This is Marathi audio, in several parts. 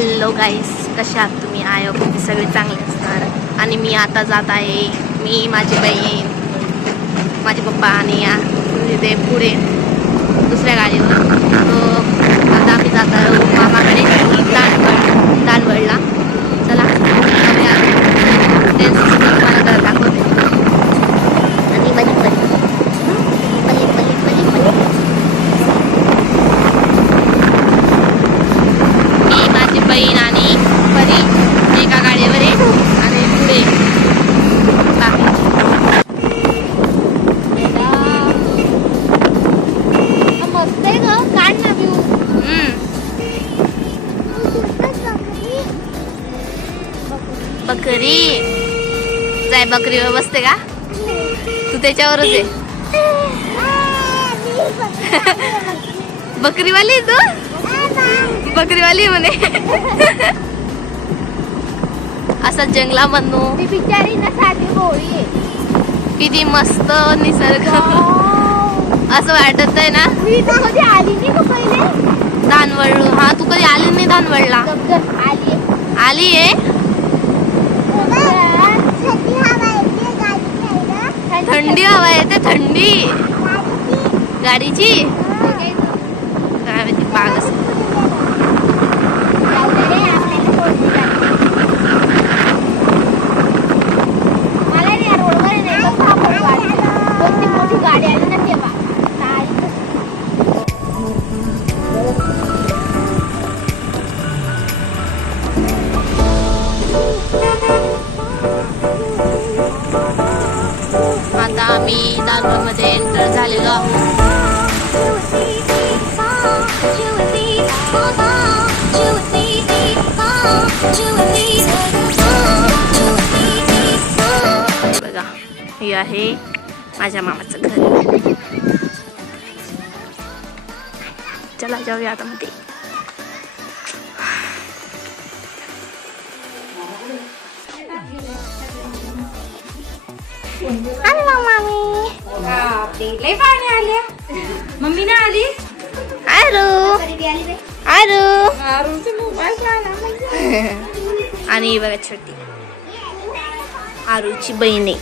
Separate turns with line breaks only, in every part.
हॅलो गाईस कशा आहात तुम्ही? आय होप सगळे चांगले असणार. आणि मी आता जात आहे मी माझी बहीण माझे पप्पा आणि या तिथे पुढे दुसऱ्या गाडीवर. तो आता आम्ही जात आहोत मामाकडे दानवड दानवडला. चला जाऊया. तेच तुम्हाला जरा बकरीवर बसते का? तू त्याच्यावरच आहे बकरीवाली तू? बकरीवाली म्हणे. असा जंगलामधून
ती बिचारी ना साधी गोळी आहे.
किती मस्त निसर्ग. असं वाटत आहे ना?
मी तर कधी आली नाही का पहिले.
धानवड हा तू कधी आली नाही धानवडला
आली
आली आहे? थंडी हवा येते थंडी. गाडीची? बघा हे आहे माझ्या मामाचं घर चला जाऊया आता मध्ये
आली मग मामी
लय पाणी आल्या मम्मी ना आली
आरू આરુ આરુ તો મોબાઈલ આની વગર છોટી આરુચી બહેને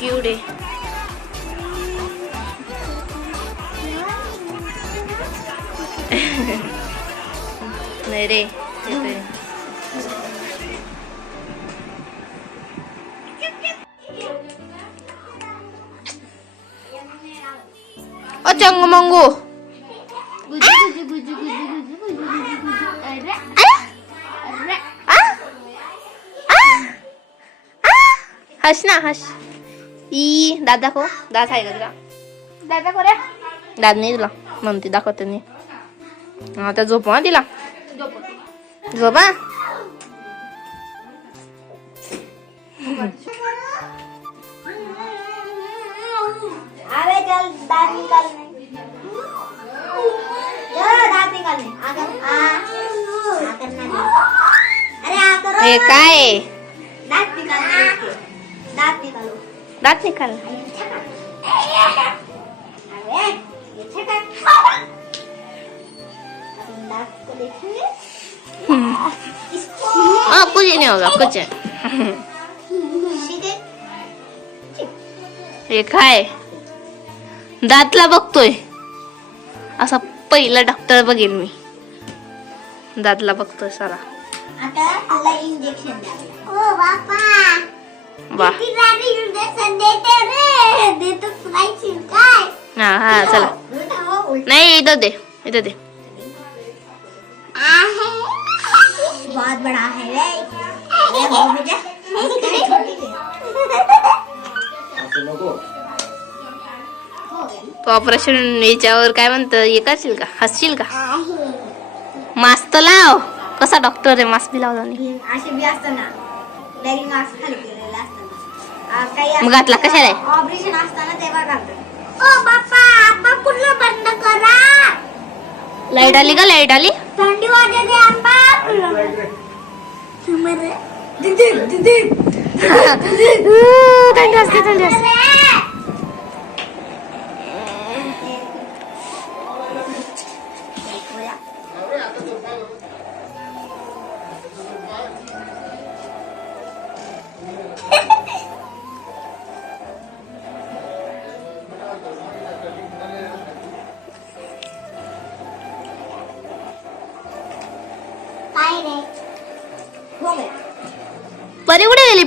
ક્યુડે
નરે Jango Mango. হাস না হাস ই দাদা কো দাদা
খাই গেল দাদা করে दाद नाही दिला म्हणते दाखवते मी आता झोपवा दिला झोपा हे काय?
दांत निकालो.
दात निकाल.
दांत
हा कुछ नहीं होगा कुछ हे काय? दातला बघतोय. असा पहिला डॉक्टर बघेल मी. दातला बघतोय सारा
आता तुला इंजेक्शन द्यावं. ओ बापा
वा.
किती रात्री इंजेक्शन देते रे. देतो तुला काय?
हा हा चला. नाही इथं दे इथं दे.
आहे. बहुत बड़ा है रे. बेटा
तू ऑपरेशन याच्यावर काय म्हणतं? हे करशील का? हसशील का? तर लाव. कसा डॉक्टर आहे? मास्क बी लावला नाही.
असे बी असताना लेगी मास्क खाली केलेलं असताना. आ, काही
मग घातला कशाला? आहे?
ऑपरेशन असताना तेव्हा घालतात ओ बाप्पा आता कुठलं बंद करा.
लाइट आली का? लाइट आली?
थंडी वाजते आंबा. तुम्हाला दिदी दिदी
थंडी असते थंडी असते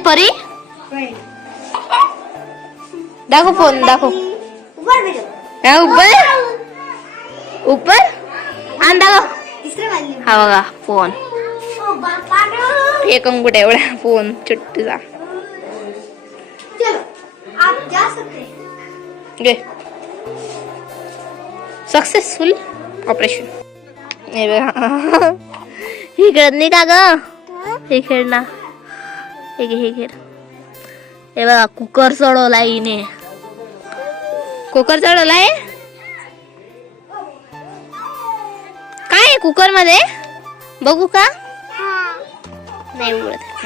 परी? दाखव फोन दाखव.
वर बेटा
हा, ऊपर ऊपर आण दाखव. हा बघा फोन एक अंगुठ एवढा फोन छोटूसा
जा. सकते
घे. सक्सेसफुल ऑपरेशन हे बघा. हे खेळत नाही का ग. हे खेळ ना. हे घे हे खेळ हे बघा कुकर चढवलाय हिने. कुकर चढवलाय? काय कुकरमध्ये बघू का? नाही उघडत.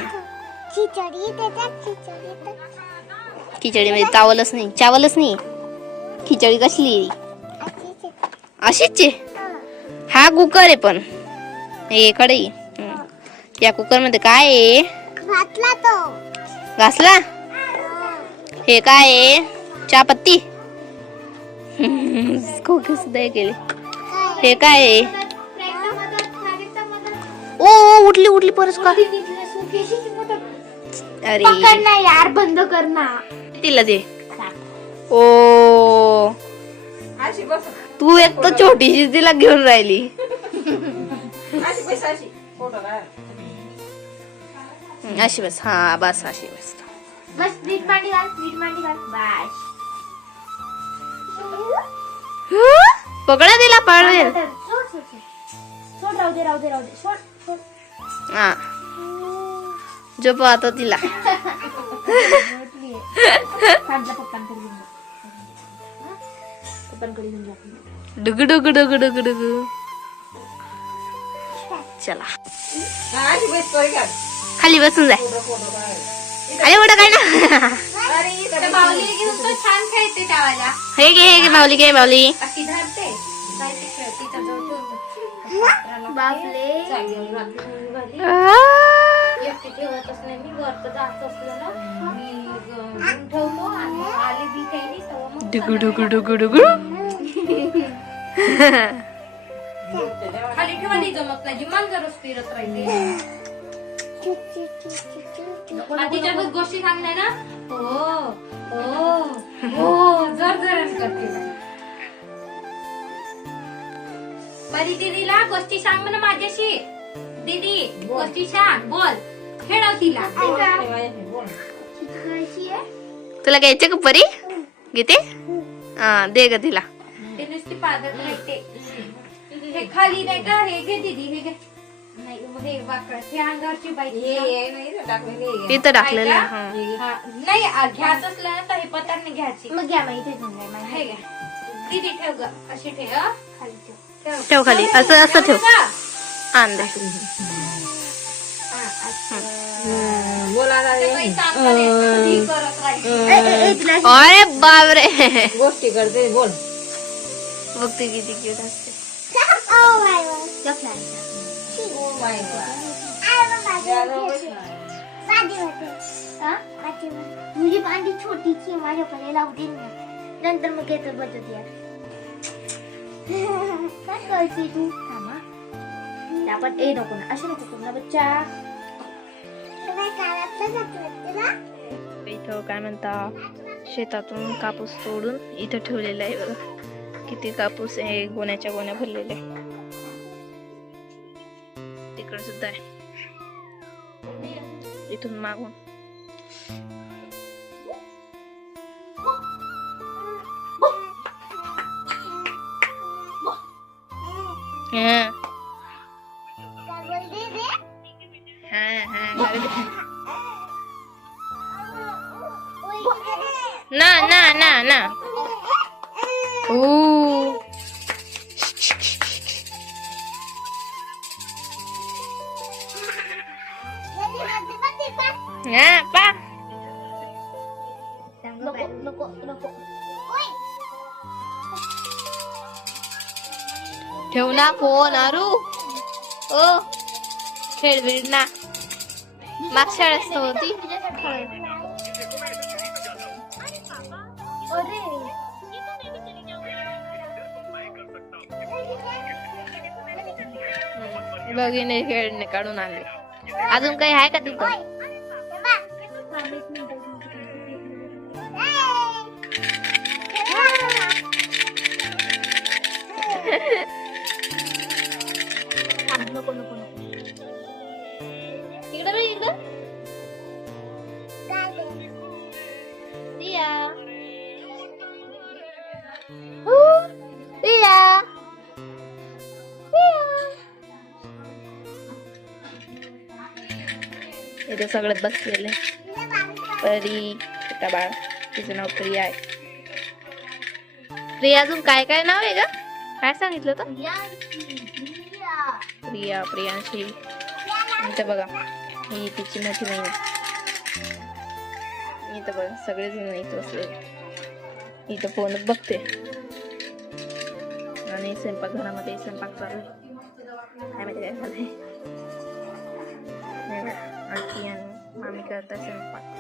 खिचडी
मध्ये चावलच नाही. चावलच नाही. खिचडी कसली अशीच हा. कुकर आहे पण. हे. या. कुकरमध्ये काय आहे?
घातला तो.
घासला? हे. काय आहे? चहापत्ती? खोके सुद्धा हे केले. हे काय आहे? ओ ओ, उठली उठली परत का? अरे.
पकडना यार बंद करना
तिला दे. ओ.
अशी बस.
तू एक तर छोटीशी तिला घेऊन राहिली.
अशी बस अशी फोटो काढ.
अशी बस हा बस अशी बस
बस मीठ मांडी घाल मीठ मांडी घाल बस
पकडा तिला पाळवेल
सोड सोड सोड राहू दे राहू दे राहू दे सोड सोड
हा जो पाहतो तिला डुगु डुगु डुगु डुगु डुगु चला खाली बसून जाय. अरे मोठा काय ना? हे घे हे घे माऊली घे माऊली डुगु डुगु डुगु डुगु.
खाली ठेवा नाही जमत नाही जिमान जरच फिरत राहिली. आणि तिच्यातच गोष्टी सांगते ना हो हो हो जर जरच करते परी दीदीला गोष्टी सांग ना माझ्याशी दीदी गोष्टी सांग बोल खेळव तिला
तुला घ्यायचे का परी घेते दे ग तिला
ते नुसती पादत राहते हे खाली नाही का हे घे दीदी हे घे
तिथं टाकलेलं
आहे?
हा.
हा, नाही असलं ना तर हे पतारने घ्यायची.
मग घ्या माहिती
हे दीदी ठेव ग? अशी ठेव हं?
खाली ठेव.
खाली. असं असं ठेव.
का?
आण दे.
हा, असं. ते काही चांगलं नाही, कधीही करत राहायचं.
ए, ए, तुला
अरे बापरे.
गोष्टी करते बोल.
बघते किती क्यूट असते.
माझी भांडी छोटीची आहे, माझ्याकडे लावू दे नंतर मग येतो बदलत यार काय करते तू थांबा आपण ए नको ना असे नको करू ना बच्चा
इथं काय म्हणता शेतातून कापूस तोडून इथं ठेवलेला आहे बघा. किती कापूस आहे गोण्याच्या गोण्या भरलेल्या तिकडे सुद्धा आहे. इथून मागून. हम्म. Ha, pa.
नको नको नको
ठेव ना फोन अरू ओ खेळ बीड ना मागच्या वेळेस होती बघिने खेळणे काढून आणले अजून काही आहे का तिथं Hehehe इकडे सगळे बसलेले परी छोटा बाळ तिचं नाव प्रिया आहे. प्रिया अजून काय काय नाव आहे का काय सांगितलं तर प्रिया प्रियांशी. इथं बघा. ही तिची मोठी बहीण इथं बघा सगळेजण इथं बसले इथं फोन बघते. आणि स्वयंपाकघरामध्ये स्वयंपाक चालू आहे. काय माहिती काय झालंय बघा, आजी आणि मामी करतात स्वयंपाक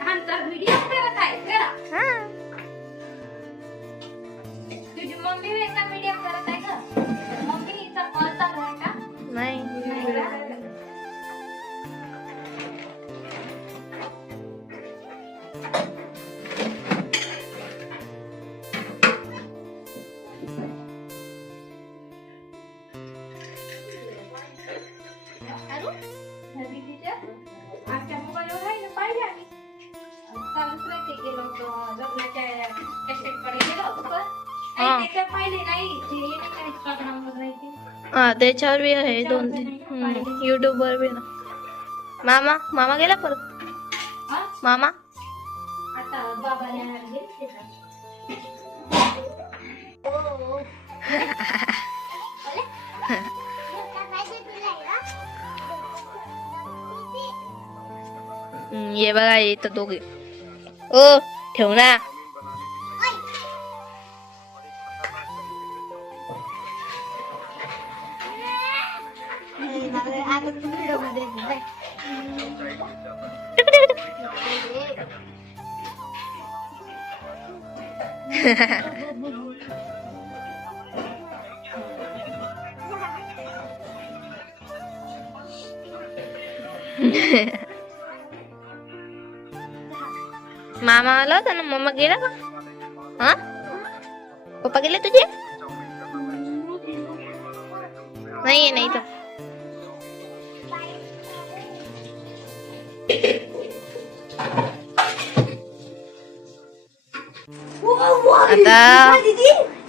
आमचा व्हिडिओ करत आहे करा
हा
तुझी मम्मी चालूच राहते गेलो होतो लग्नाच्या कॅसेटकडे गेलो होतो पण
हा.
पाहिले नाही ते इंस्टाग्रामवर
त्याच्यावर बी आहे दोन तीन युट्यूब वर बी ना मामा मामा गेला परत
हा?
मामा
आता बाबाने आणले शेतात.
हम्म, ये बघा इथं दोघे ओ ठेव ना मामा आला होता ना मम्मा गेला का? हा? पप्पा गेले तुझे? नाहीये नाही तर आता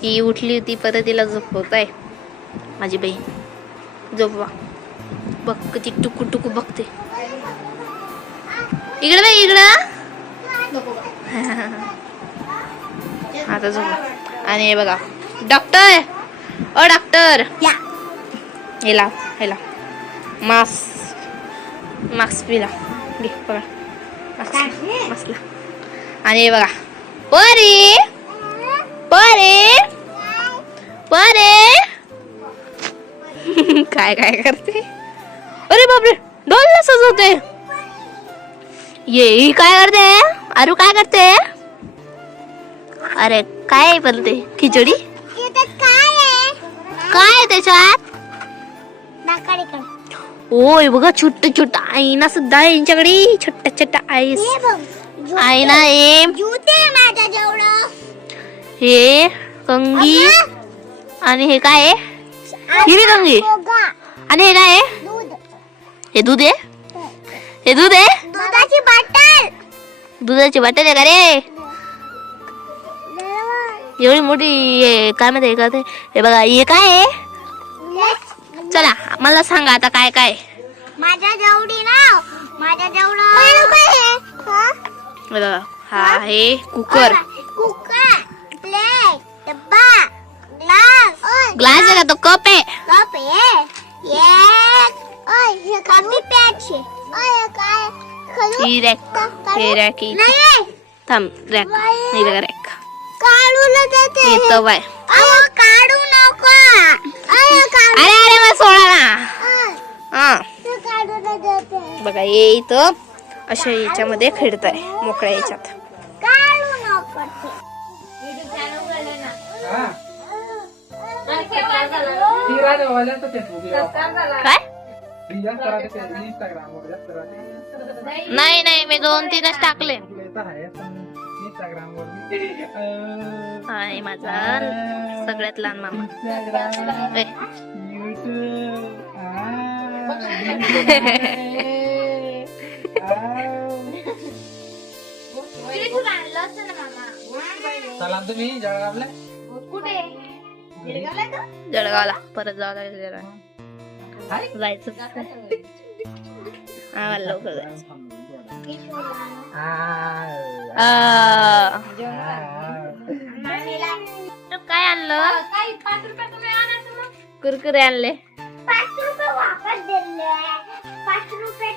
ही उठली होती परत तिला झोपवत आहे माझी बहीण. झोपवा. बघ किती टुकू टुकू बघते. इकडे बाई इकडं. आता झोप. आणि हे बघा. डॉक्टर! ओ डॉक्टर! हे लाव हे लाव. मास्क. मास्क पिला. घे बघा मास्क. मास्क लाव. आणि हे बघा. परे! परे! परे! काय काय करते? अरे बापरे! डोल सजवते ये ही काय करते? अरू काय करते? अरे काय बोलते खिचडी? काय त्याच्यात? ओय बघा छोट छोट आईना सुद्धा यांच्याकडे. छोट्या छोट्या आईस. आईना हे. हे कंगी. आणि हे काय आहे? ही बी कंगी. आणि हे काय आहे?
दूध.
हे दूध आहे? हे. दूध आहे?
दुधाची बाटल
दुधाची आहे का रे? एवढी मोठी हे काय माहिती का ते? हे बघा हे काय आहे? चला मला सांगा आता काय काय.
माझ्या जेवढी ना माझ्या जेवढं
हे? हा आहे कुकर.
कुकर प्लेट डब्बा ग्लास.
ग्लास आहे का तो कप आहे.
कप आहे? एक ओय हे कॉफी प्यायची. ओय काय?
ही रॅक हे रॅक थांब रॅक हे बघा रॅक
काढू न देते
हे तवा आहे
काढू नको.
अरे अरे मग सोडा ना.
अय,
हा.
ते काढू न देते
बघा हे इथं अशा याच्यामध्ये खेळत आहे मोकळ्या याच्यात.
हा.
काय?
जास्त राहते इंस्टाग्रामवर जास्त राहते
नाही नाही मी दोन तीनच टाकले.
आहे इंस्टाग्रामवर
माझा सगळ्यात लहान मामा.
चला तुम्ही जळगावला?
कुठे?
जळगावला परत जावं लागेल जरा. जायचं आम्हाला लवकर जायचं काय आणलं कुरकुरे आणले
पाच रुपये